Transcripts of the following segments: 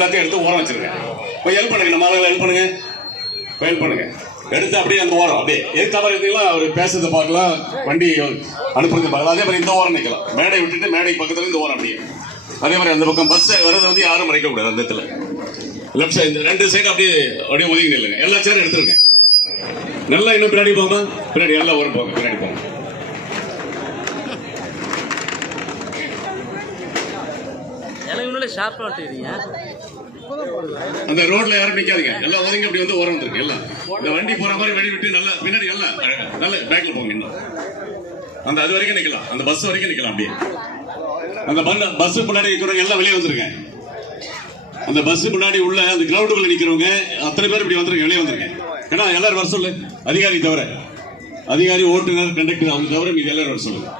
எல்லாத்தையும் எடுத்து ஓரம் வச்சிருங்க இப்போ ஹெல்ப் பண்ணுங்க நம்ம ஆளுங்களை ஹெல்ப் பண்ணுங்க. ஹெல்ப் பண்ணுங்க. எடுத்து அப்படியே அந்த ஓரம் அப்படியே எது தவறு எடுத்தீங்களா அவர் பேசுறதை பார்க்கலாம் வண்டி அனுப்புறது பார்க்கலாம். அதே மாதிரி இந்த ஓரம் நிற்கலாம் மேடை விட்டுட்டு மேடை பக்கத்தில் இந்த ஓரம் அப்படியே. அதே மாதிரி அந்த பக்கம் பஸ் வர்றது வந்து யாரும் மறைக்க கூடாது அந்த இடத்துல. லெஃப்ட் சைடு இந்த ரெண்டு சைடு அப்படியே அப்படியே ஒதுங்கி நில்லுங்க. எல்லா சேரும் எடுத்துருங்க. நல்லா இன்னும் பின்னாடி போங்க பின்னாடி எல்லாம் ஓரம் போங்க பின்னாடி போங்க எனக்கு முன்னாடி ஷார்ப்பாக அந்த ரோட்ல யாரும் நிக்காதீங்க. எல்லாம் ஒதுங்க அப்படி வந்து ஓரம் வந்துருக்கு. எல்லாம். இந்த வண்டி போற மாதிரி வழி விட்டு நல்லா பின்னாடி எல்லாம் நல்ல பேக்ல போங்க இன்னும். அந்த அது வரைக்கும் நிக்கலாம். அந்த பஸ் வரைக்கும் நிக்கலாம் அப்படியே. அந்த பஸ் முன்னாடி இருக்கிறவங்க எல்லாம் வெளியே வந்திருக்கேன் அந்த பஸ் முன்னாடி உள்ள அந்த கிரவுண்டுக்குள்ள நிக்கிறவங்க அத்தனை பேர் இப்படி வந்துருங்க. வெளியே வந்திருக்கேன் ஏன்னா எல்லாரும் வர சொல்லு. அதிகாரி தவிர. அதிகாரி ஓட்டுநர் கண்டக்டர் அவங்க தவிர மீது எல்லாரும் வர சொல்லுங்க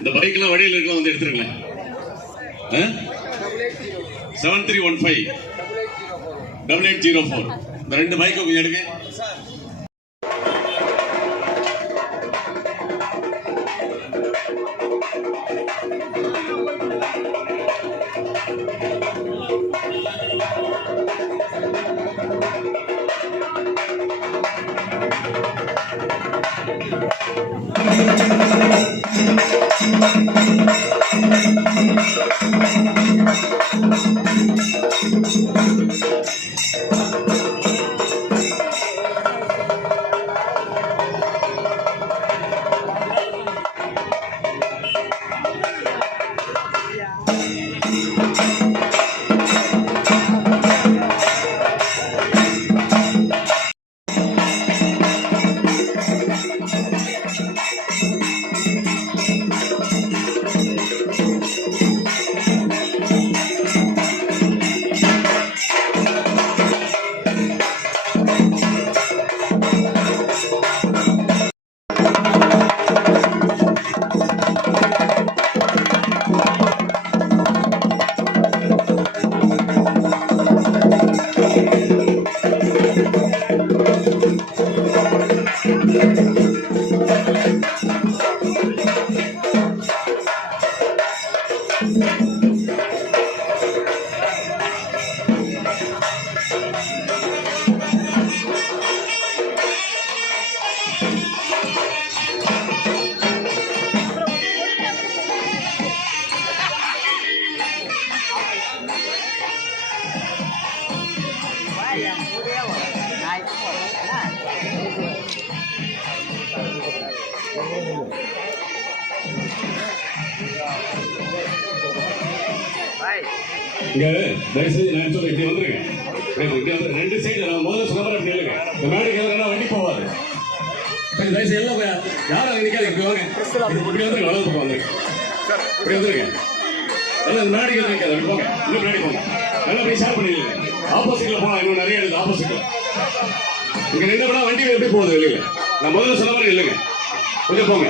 இந்த பைக்லாம் வழியில் இருக்கலாம் வந்து எடுத்துருங்களேன். Seven three one five double eight zero four இந்த ரெண்டு பைக்கை கொஞ்சம் எடுங்க. இங்க தயவு நான் சொல்ல இப்படி வந்துருங்க. இப்படி வந்து- ரெண்டு சைடு நான் முதல்ல சொன்ன மாதிரி அப்படி இல்லைங்க இந்த மேடைக்கு எதிராக வண்டி போவாது சரி எல்லாம் யாரும் அங்க நிக்காதீங்க இப்படி வாங்க. இப்படி வந்துருங்க வலது பக்கம் வந்துருங்க. இப்படி வந்துருங்க. எல்லாம் இந்த மேடைக்கு எதிராக நிக்காது அப்படி போங்க. இன்னும் பின்னாடி போங்க. நல்லா போய் ஷேர் பண்ணிடுங்க. ஆப்போசிட்ல இன்னும் நிறைய ஆப்போசிட்ல இங்க நின்று வண்டி எப்படி போகுது வெளியில? நான் முதல்ல சொன்ன மாதிரி இல்லைங்க கொஞ்சம் போங்க.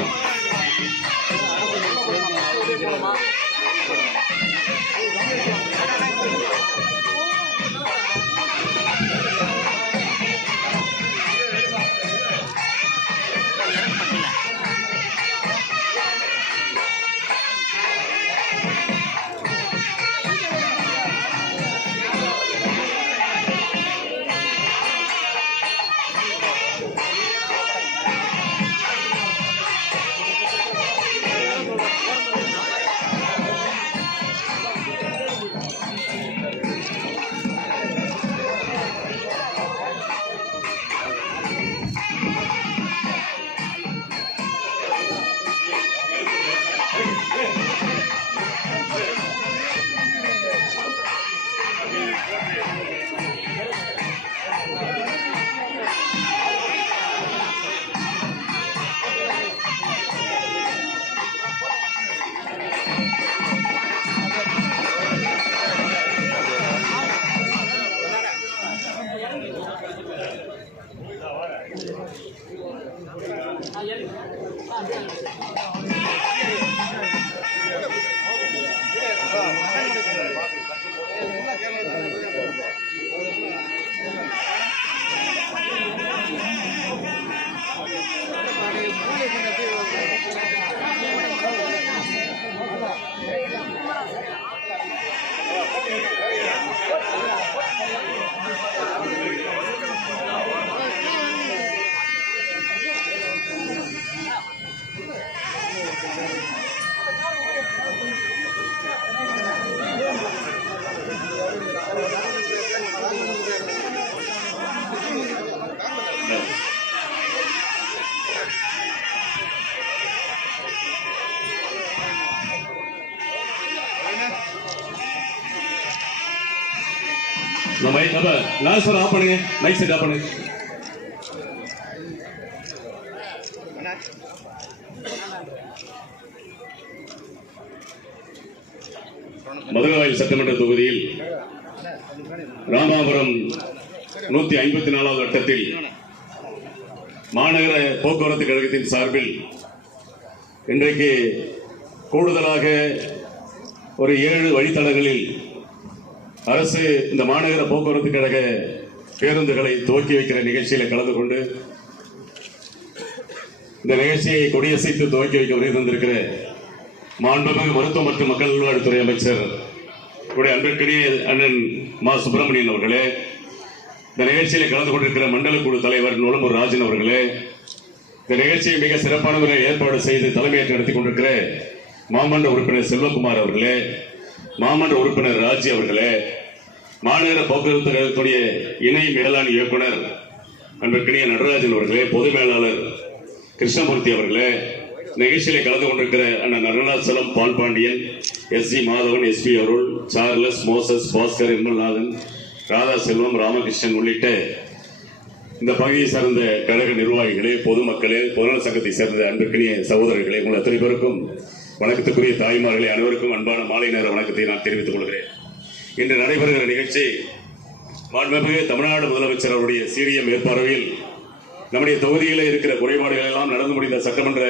இந்த மைக் லாஸ்டர் ஆஃப் பண்ணுங்க. மைக் செட் ஆஃப் பண்ணுங்க. மதுரவாயில் சட்டமன்ற தொகுதியில் ராமாபுரம் நூத்தி ஐம்பத்தி நாலாவது வட்டத்தில் மாநகர போக்குவரத்து கழகத்தின் சார்பில் இன்றைக்கு கூடுதலாக ஒரு ஏழு வழித்தடங்களில் அரசு இந்த மாநகர போக்குவரத்து கழக பேருந்துகளை துவக்கி வைக்கிற நிகழ்ச்சியில் கலந்து கொண்டு இந்த நிகழ்ச்சியை கொடியசைத்து துவக்கி வைக்க வருகை தந்திருக்கிற மாண்புமிகு மருத்துவ மற்றும் மக்கள் நல்வாழ்வுத்துறை அமைச்சர் உடைய அன்பிற்கிடையே அண்ணன் மா. சுப்பிரமணியன் அவர்களே இந்த நிகழ்ச்சியில் கலந்து கொண்டிருக்கிற மண்டல குழு தலைவர் நுளம்பூர் ராஜன் அவர்களே இந்த நிகழ்ச்சியை மிக சிறப்பான முறையில் ஏற்பாடு செய்து தலைமையேற்று நடத்தி கொண்டிருக்கிற மாமன்ற உறுப்பினர் செல்வகுமார் அவர்களே மாமன்ற உறுப்பினர் ராஜி அவர்களே மாநகர போக்குவரத்து கழகத்துடைய இணை மேலாண் இயக்குனர் அன்பிற்கினிய நடராஜன் அவர்களே பொது மேலாளர் கிருஷ்ணமூர்த்தி அவர்களே நிகழ்ச்சியில கலந்து கொண்டிருக்கிற அண்ணன் Arunachalam Paul Pandian S G Madhavan SP Arul Charles Moses Bhaskar Nirmalnathan Radha Selvam Ramakrishnan உள்ளிட்ட இந்த பகுதியை சார்ந்த கழக நிர்வாகிகளே பொதுமக்களே பொருளாதார சங்கத்தை சேர்ந்த அன்பிற்கினிய சகோதரர்களே உங்கள் அத்தனை பேருக்கும் வணக்கத்துக்குரிய தாய்மார்களே அனைவருக்கும் அன்பான மாலை நேர வணக்கத்தை நான் தெரிவித்துக் கொள்கிறேன். இன்று நடைபெறுகிற நிகழ்ச்சி மாண்புமிகு தமிழ்நாடு முதலமைச்சர் அவருடைய சீரிய மேற்பார்வையில் நம்முடைய தொகுதியில் இருக்கிற குறைபாடுகள் எல்லாம் நடந்து முடிந்த சட்டமன்ற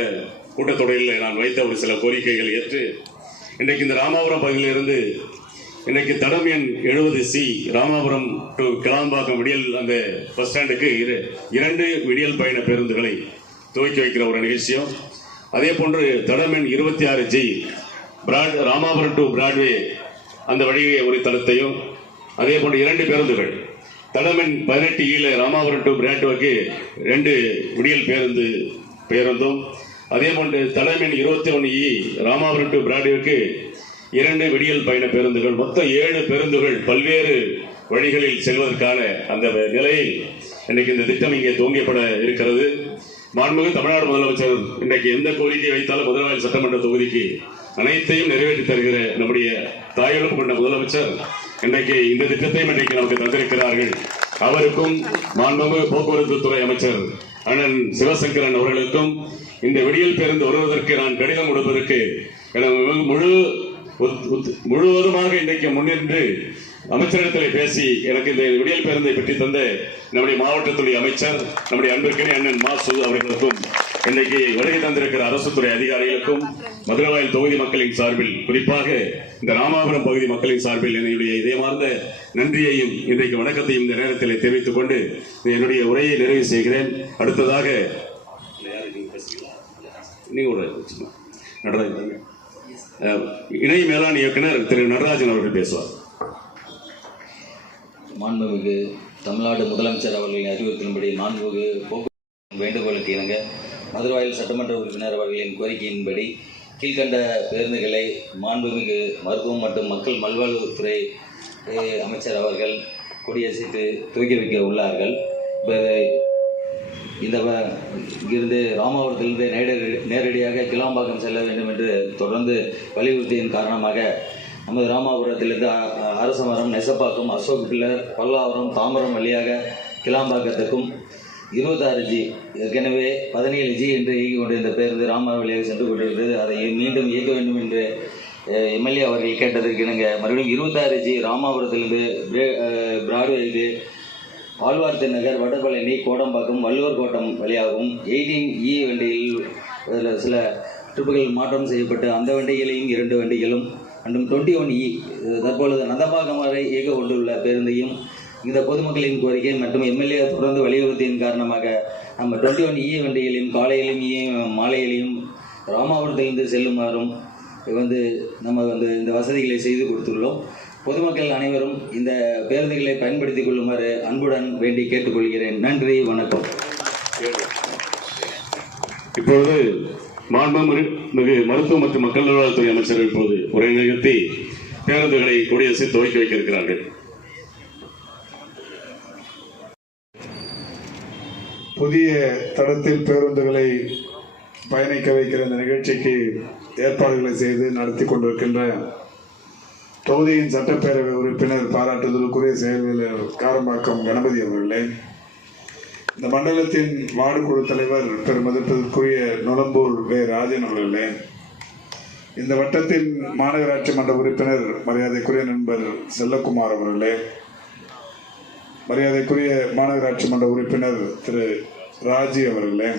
கூட்டத்தொடரில் நான் வைத்த ஒரு சில கோரிக்கைகள் ஏற்று இன்றைக்கு இந்த ராமாபுரம் பகுதியிலிருந்து இன்றைக்கு தடம் எண் எழுபது சி ராமாபுரம் டு கிளாம்பாக்கம் விடியல் அந்த பஸ் ஸ்டாண்டுக்கு இரு இரண்டு விடியல் பயண பேருந்துகளை துவக்கி வைக்கிற ஒரு நிகழ்ச்சியும் அதே போன்று தடம் எண் இருபத்தி ஆறு G broad Ramapuram to Broadway அந்த வழியை ஒரு தளத்தையும் அதே போன்று இரண்டு பேருந்துகள். தடமென் பதினெட்டு ஈல ராமாபுரம் டு பிராட்வேக்கு ரெண்டு விடியல் பேருந்து பேருந்தும் அதே போன்று தடமென் இருபத்தி ஒன்று இ ராமாபுரம் டு பிராட்வேக்கு இரண்டு விடியல் பயண பேருந்துகள். மொத்தம் ஏழு பேருந்துகள் பல்வேறு வழிகளில் செல்வதற்கான அந்த நிலையில் இன்னைக்கு இந்த திட்டம் இங்கே துவங்கப்பட இருக்கிறது. மாண்புமிகு தமிழ்நாடு முதலமைச்சர் இன்றைக்கு எந்த கோரிக்கை வைத்தாலும் முதலமைச்சர் சட்டமன்ற தொகுதிக்கு அனைத்தையும் நிறைவேற்றி தருகிற நம்முடைய தாயெழுப்பு கொண்ட முதலமைச்சர் இன்றைக்கு இந்த திட்டத்தையும் இன்றைக்கு நமக்கு தந்திருக்கிறார்கள். அவருக்கும் மாண்புமிகு போக்குவரத்து துறை அமைச்சர் அண்ணன் சிவசங்கரன் அவர்களுக்கும் இந்த விடியல் பேருந்து வருவதற்கு நான் கடிதம் கொடுப்பதற்கு எனக்கு முழு முழுவதுமாக இன்றைக்கு முன்னின்று அமைச்சரிடத்தில் பேசி எனக்கு இந்த விடியல் பேருந்தை பெற்று தந்த நம்முடைய மாவட்டத்துடைய அமைச்சர் நம்முடைய அன்பிற்கனே அண்ணன் மா சு அவர்களுக்கும் இன்றைக்கு வருகை தந்திருக்கிற அரசு துறை அதிகாரிகளுக்கும் மதுரவாயில் தொகுதி மக்களின் சார்பில் குறிப்பாக இந்த ராமாபுரம் பகுதி மக்களின் சார்பில் என்னுடைய இதயமார்ந்த நன்றியையும் இன்றைக்கு வணக்கத்தையும் இந்த நேரத்தில் தெரிவித்துக் கொண்டு என்னுடைய உரையை நிறைவு செய்கிறேன். அடுத்ததாக நீங்க ஒரு சும்மா. நடராஜன் இணை மேலாண் இயக்குனர் திரு நடராஜன் அவர்கள் பேசுவார். மாண்புமிகு தமிழ்நாடு முதலமைச்சர் அவர்களின் அறிவுறுத்தலின்படி மாண்புமிகு போக்குவரத்து வேண்டுகோளுக்கு இணங்க மதுரவாயில் சட்டமன்ற உறுப்பினர் அவர்களின் கோரிக்கையின்படி கீழ்கண்ட பேருந்துகளை மாண்புமிகு மருத்துவம் மற்றும் மக்கள் நல்வாழ்வுத்துறை அமைச்சர் அவர்கள் கொடியசைத்து துவக்கி வைக்க உள்ளார்கள். இப்ப இந்த வ- இங்கிருந்து ராமாவரத்திலிருந்து நேரடி நேரடியாக கிளாம்பாக்கம் செல்ல வேண்டும் என்று தொடர்ந்து வலியுறுத்தியின் காரணமாக நமது ராமாபுரத்திலிருந்து அரசமரம் நெசப்பாக்கம் அசோக் பில்லர் பல்லாவரம் தாம்பரம் வழியாக கிளாம்பாக்கத்துக்கும் இருபத்தாறு ஜி ஏற்கனவே பதினேழு ஜி என்று இயக்கி கொண்டிருந்த பேருந்து ராமா வழியாக சென்று கொண்டிருந்தது. அதை மீண்டும் இயக்க வேண்டும் என்று எம்எல்ஏ அவர்கள் கேட்டதற்கு இணங்க மறுபடியும் இருபத்தாறு ஜி ராமாபுரத்திலிருந்து பிராட்வேக்கு ஆழ்வார்த்தி நகர் வடபழனி கோடம்பாக்கம் வள்ளுவர் கோட்டம் வழியாகவும் எயிட்டீன் இ வண்டியில் சில ட்ரிப்புகள் மாற்றம் செய்யப்பட்டு அந்த வண்டிகளையும் இரண்டு வண்டிகளும் மற்றும் டுவெண்ட்டி ஒன் இ தற்பொழுது நந்தபாக்கம் வரை இயக்க கொண்டுள்ள பேருந்தையும் இந்த பொதுமக்களின் கோரிக்கை மற்றும் எம்எல்ஏ தொடர்ந்து வலியுறுத்தியின் காரணமாக நம்ம டுவெண்ட்டி ஒன் இ வண்டிகளையும் காலையிலும் இ மாலையிலையும் ராமாபுரத்திலிருந்து செல்லுமாறும் வந்து நம்ம வந்து இந்த வசதிகளை செய்து கொடுத்துள்ளோம். பொதுமக்கள் அனைவரும் இந்த பேருந்துகளை பயன்படுத்திக் கொள்ளுமாறு அன்புடன் வேண்டி கேட்டுக்கொள்கிறேன். நன்றி வணக்கம். இப்பொழுது மாண்புமிகு மிகு மருத்துவ மற்றும் மக்கள் நல்வாழ்வுத்துறை அமைச்சர் இப்போது உரை நிகழ்த்தி பேருந்துகளை கொடியரசு துவக்கி வைக்க இருக்கிறார்கள் புதிய தடத்தில் பேருந்துகளை பயணிக்க வைக்கிற இந்த நிகழ்ச்சிக்கு ஏற்பாடுகளை செய்து நடத்தி கொண்டிருக்கின்ற தொகுதியின் சட்டப்பேரவை உறுப்பினர் பாராட்டுதலுக்குரிய செயல்வீரர் காரம்பாக்கம் கணபதி அவர்களே இந்த மண்டலத்தின் வார்டு குழு தலைவர் பெருமதிப்பிற்குரிய நுளம்பூர் வே. ராஜன் அவர்களே இந்த வட்டத்தின் மாநகராட்சி மன்ற உறுப்பினர் மரியாதைக்குரிய நண்பர் செல்லக்குமார் அவர்களே மரியாதைக்குரிய மாநகராட்சி மன்ற உறுப்பினர் திரு. ராஜி அவர்களே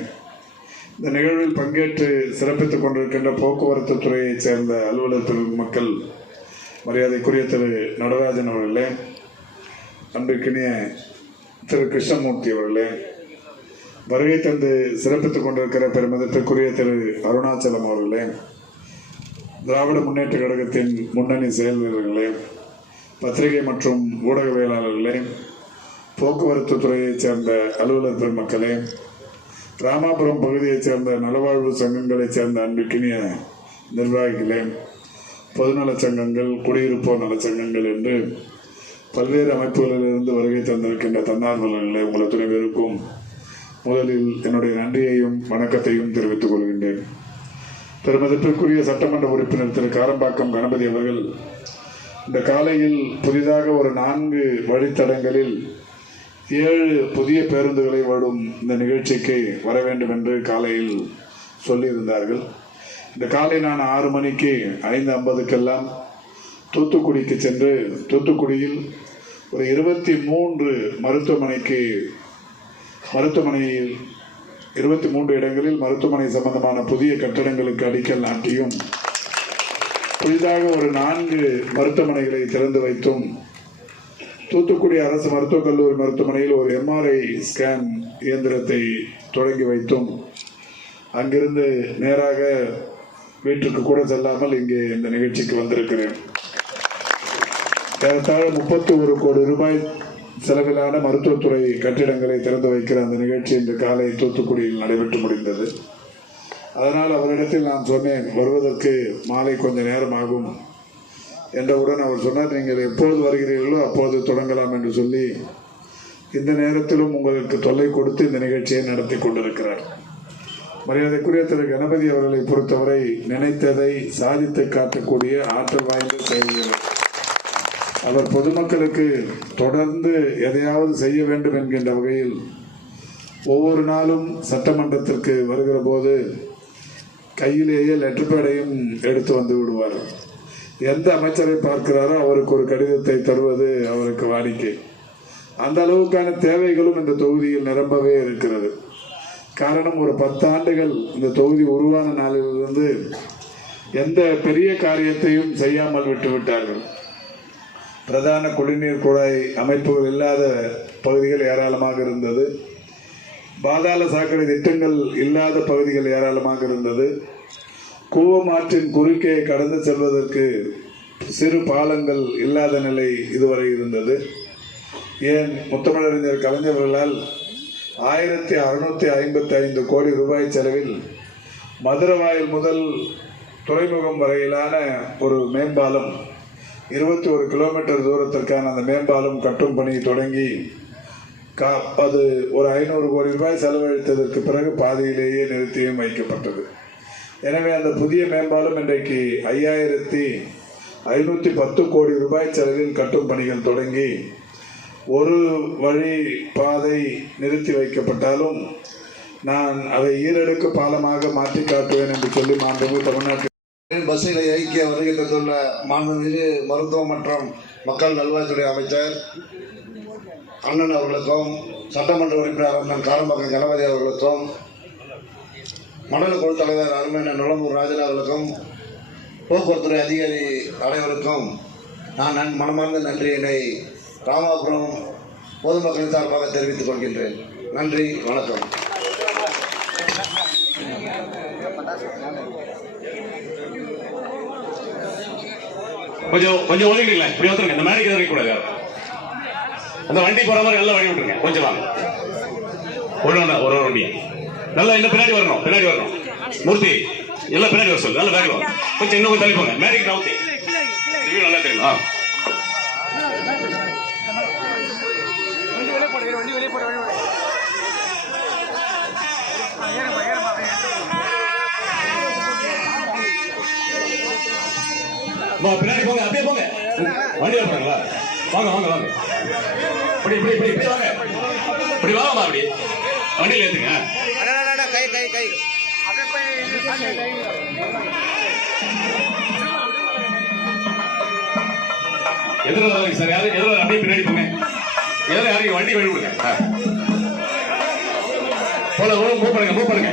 இந்த நிகழ்வில் பங்கேற்று சிறப்பித்துக் கொண்டிருக்கின்ற போக்குவரத்து துறையைச் சேர்ந்த அலுவலர் பெருமக்கள் மரியாதைக்குரிய திரு நடராஜன் அவர்களே அன்பிற்கினிய திரு கிருஷ்ணமூர்த்தி அவர்களே வருகை தந்து சிறப்பித்துக் கொண்டிருக்கிற பெருமதிப்பிற்குரிய திரு அருணாச்சலம் அவர்களே திராவிட முன்னேற்ற கழகத்தின் முன்னணி செயல் வீரர்களே பத்திரிகை மற்றும் ஊடகவியலாளர்களே போக்குவரத்து துறையைச் சேர்ந்த அலுவலர் பெருமக்களே ராமாபுரம் பகுதியைச் சேர்ந்த நலவாழ்வு சங்கங்களைச் சேர்ந்த அன்பிற்கினிய நிர்வாகிகளே பொதுநலச் சங்கங்கள் குடியிருப்போர் நலச்சங்கங்கள் என்று பல்வேறு அமைப்புகளிலிருந்து வருகை தந்திருக்கின்ற தன்னார்வலர்களே உங்கள் துணைவருக்கும் முதலில் என்னுடைய நன்றியையும் வணக்கத்தையும் தெரிவித்துக் கொள்கின்றேன். பெருமதிப்பிற்குரிய சட்டமன்ற உறுப்பினர் திரு. காரம்பாக்கம் கணபதி அவர்கள் இந்த காலையில் புதிதாக ஒரு நான்கு வழித்தடங்களில் ஏழு புதிய பேருந்துகளை வரும் இந்த நிகழ்ச்சிக்கு வர வேண்டும் என்று காலையில் சொல்லியிருந்தார்கள். இந்த காலை நான் ஆறு மணிக்கு ஐந்து ஐம்பதுக்கெல்லாம் தூத்துக்குடிக்கு சென்று தூத்துக்குடியில் ஒரு இருபத்தி மூன்று மருத்துவமனைக்கு மருத்துவமனையில் இருபத்தி மூன்று இடங்களில் மருத்துவமனை சம்பந்தமான புதிய கட்டடங்களுக்கு அடிக்கல் நாட்டியும் புதிதாக ஒரு நான்கு மருத்துவமனைகளை திறந்து வைத்தும் தூத்துக்குடி அரசு மருத்துவக் கல்லூரி மருத்துவமனையில் ஒரு எம்ஆர்ஐ ஸ்கேன் இயந்திரத்தை தொடங்கி வைத்தும் அங்கிருந்து நேராக வீட்டுக்கு கூட செல்லாமல் இங்கே இந்த நிகழ்ச்சிக்கு வந்திருக்கிறேன். ஏறத்தாழ முப்பத்தி ஒரு கோடி ரூபாய் செலவிலான மருத்துவத்துறை கட்டிடங்களை திறந்து வைக்கிற அந்த நிகழ்ச்சி இன்று காலை தூத்துக்குடியில் நடைபெற்று முடிந்தது. அதனால் அவரிடத்தில் நான் சொன்னேன் வருவதற்கு மாலை கொஞ்ச நேரம் ஆகும் என்றவுடன் அவர் சொன்னார் நீங்கள் எப்போது வருகிறீர்களோ அப்போது தொடங்கலாம் என்று சொல்லி இந்த நேரத்திலும் உங்களுக்கு தொல்லை கொடுத்து இந்த நிகழ்ச்சியை நடத்தி கொண்டிருக்கிறார். மரியாதைக்குரிய திரு கணபதி அவர்களை பொறுத்தவரை நினைத்ததை சாதித்து காட்டக்கூடிய ஆற்றல் வாய்ந்த செயல்கள் அவர் பொதுமக்களுக்கு தொடர்ந்து எதையாவது செய்ய வேண்டும் என்கின்ற வகையில் ஒவ்வொரு நாளும் சட்டமன்றத்திற்கு வருகிற போது கையிலேயே லெட்டர் பேடையும் எடுத்து வந்து விடுவார். எந்த அமைச்சரை பார்க்கிறாரோ அவருக்கு ஒரு கடிதத்தை தருவது அவருக்கு வாடிக்கை. அந்த அளவுக்கான தேவைகளும் இந்த தொகுதியில் நிரம்பவே இருக்கிறது. காரணம் ஒரு பத்தாண்டுகள் இந்த தொகுதி உருவான நாளிலிருந்து எந்த பெரிய காரியத்தையும் செய்யாமல் விட்டுவிட்டார்கள் பிரதான குடிநீர் குழாய் அமைப்புகள் இல்லாத பகுதிகள் ஏராளமாக இருந்தது. பாதாள சாக்கடை திட்டங்கள் இல்லாத பகுதிகள் ஏராளமாக இருந்தது. கூவம் ஆற்றின் குறுக்கே கடந்து செல்வதற்கு சிறு பாலங்கள் இல்லாத நிலை இதுவரை இருந்தது. ஏன் முத்தமிழறிஞர் கலைஞர்களால் ஆயிரத்தி அறுநூத்தி ஐம்பத்தி ஐந்து கோடி ரூபாய் செலவில் மதுரவாயில் முதல் துறைமுகம் வரையிலான ஒரு மேம்பாலம் இருபத்தி ஒரு கிலோமீட்டர் தூரத்திற்கான அந்த மேம்பாலம் கட்டும் பணி தொடங்கி கா அது ஒரு ஐநூறு கோடி ரூபாய் செலவழித்ததற்கு பிறகு பாதியிலேயே நிறுத்தியும் வைக்கப்பட்டது. எனவே அந்த புதிய மேம்பாலம் இன்றைக்கு ஐயாயிரத்தி ஐநூற்றி பத்து கோடி ரூபாய் செலவில் கட்டும் பணிகள் தொடங்கி ஒரு வழி பாதை நிறுத்தி வைக்கப்பட்டாலும் நான் அதை ஈரடுக்கு பாலமாக மாற்றி காட்டுவேன் என்று சொல்லி மாண்புமிகு தமிழ்நாட்டில் பஸ்ஸில் ஐக்கிய வருகை தந்துள்ள மாண்புமிகு மருத்துவம் மற்றும் மக்கள் நல்வாழ்வுத்துறை அமைச்சர் அண்ணன் அவர்களுக்கும் சட்டமன்ற உறுப்பினர் அண்ணன் காரம்பாக்கம் கணபதி அவர்களுக்கும் மண்டல குழு தலைவர் அருமையான நுழம்பூர் ராஜன் அவர்களுக்கும் போக்குவரத்துறை அதிகாரி அனைவருக்கும் நான் நன் மனமார்ந்த நன்றியினை ராமாபுரம் பொதுமக்களின் சார்பாக தெரிவித்துக் கொள்கின்றேன். நன்றி வணக்கம். கொஞ்சம் கொஞ்சம் ஒதுங்கிங்களா இப்படி வந்துருங்க இந்த மேடைக்கு எதிர்க்க கூடாது. அந்த வண்டி போற மாதிரி நல்லா வழி விட்டுருங்க. கொஞ்சம் வாங்க. ஒரு ஒண்ணா, ஒரு ஒரு வண்டியா? நல்லா இன்னும் பின்னாடி வரணும். பின்னாடி வரணும். மூர்த்தி எல்லாம் பின்னாடி வர சொல்லு. நல்லா வாங்க கொஞ்சம் இன்னும் கொஞ்சம் தள்ளி போங்க. மேடைக்கு நவுத்தி நல்லா தெரியும்? ஆ பின்னாடி போங்க அப்படியே போங்க. வண்டி வரப்பாங்களா வாங்க வாங்க வாங்க. இப்படி இப்படி இப்படி இப்படி வாங்க. இப்படி வாங்கம்மா அப்படி. வண்டியில் ஏற்றுங்க கை கை கை எதிர சார் யாரும் எதிர அப்படியே பின்னாடி போங்க. எதிர யாரையும் வண்டி வழி விடுங்க போல மூவ் பண்ணுங்க மூவ் பண்ணுங்க.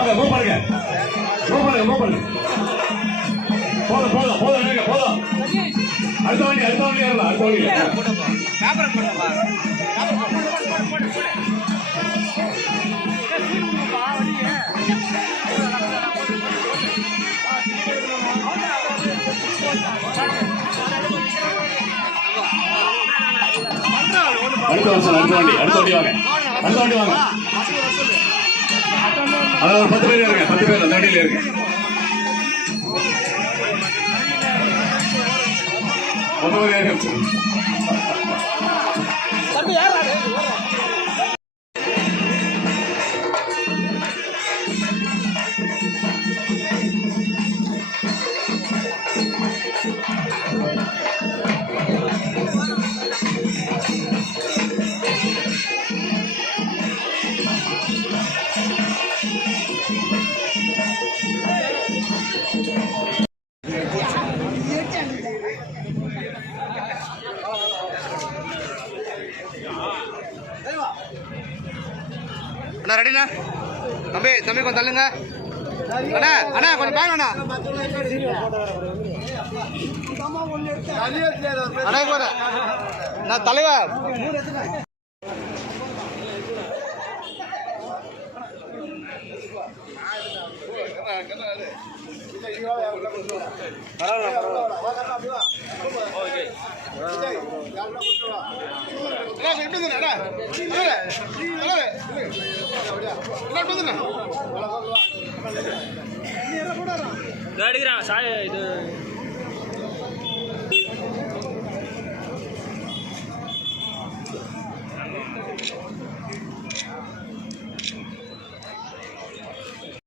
வாங்க மூவ் பண்ணுங்க. மூவ் பண்ணுங்க மூவ் பண்ணுங்க. போதும் போதும் போதும் நில்லுங்க, போதும். அடுத்த வண்டி அடுத்த வண்டி ஏறலாம் அடுத்த வண்டி. வியாபாரம் பண்ணப்பா அடுத்த வருஷம் அடுத்த வண்டி அடுத்த வண்டி வாங்க. அடுத்த வண்டி வாங்க. அதாவது பத்து பேர் இருங்க பத்து பேர் அந்த வண்டியில் இருங்க. பத்து பேர் இருங்க. தம்பி அண்ணா அண்ணா கொஞ்சம் பாருங்க அண்ணா. அண்ணா நான் தலைவர் அடிக்கிறான் சாய் இது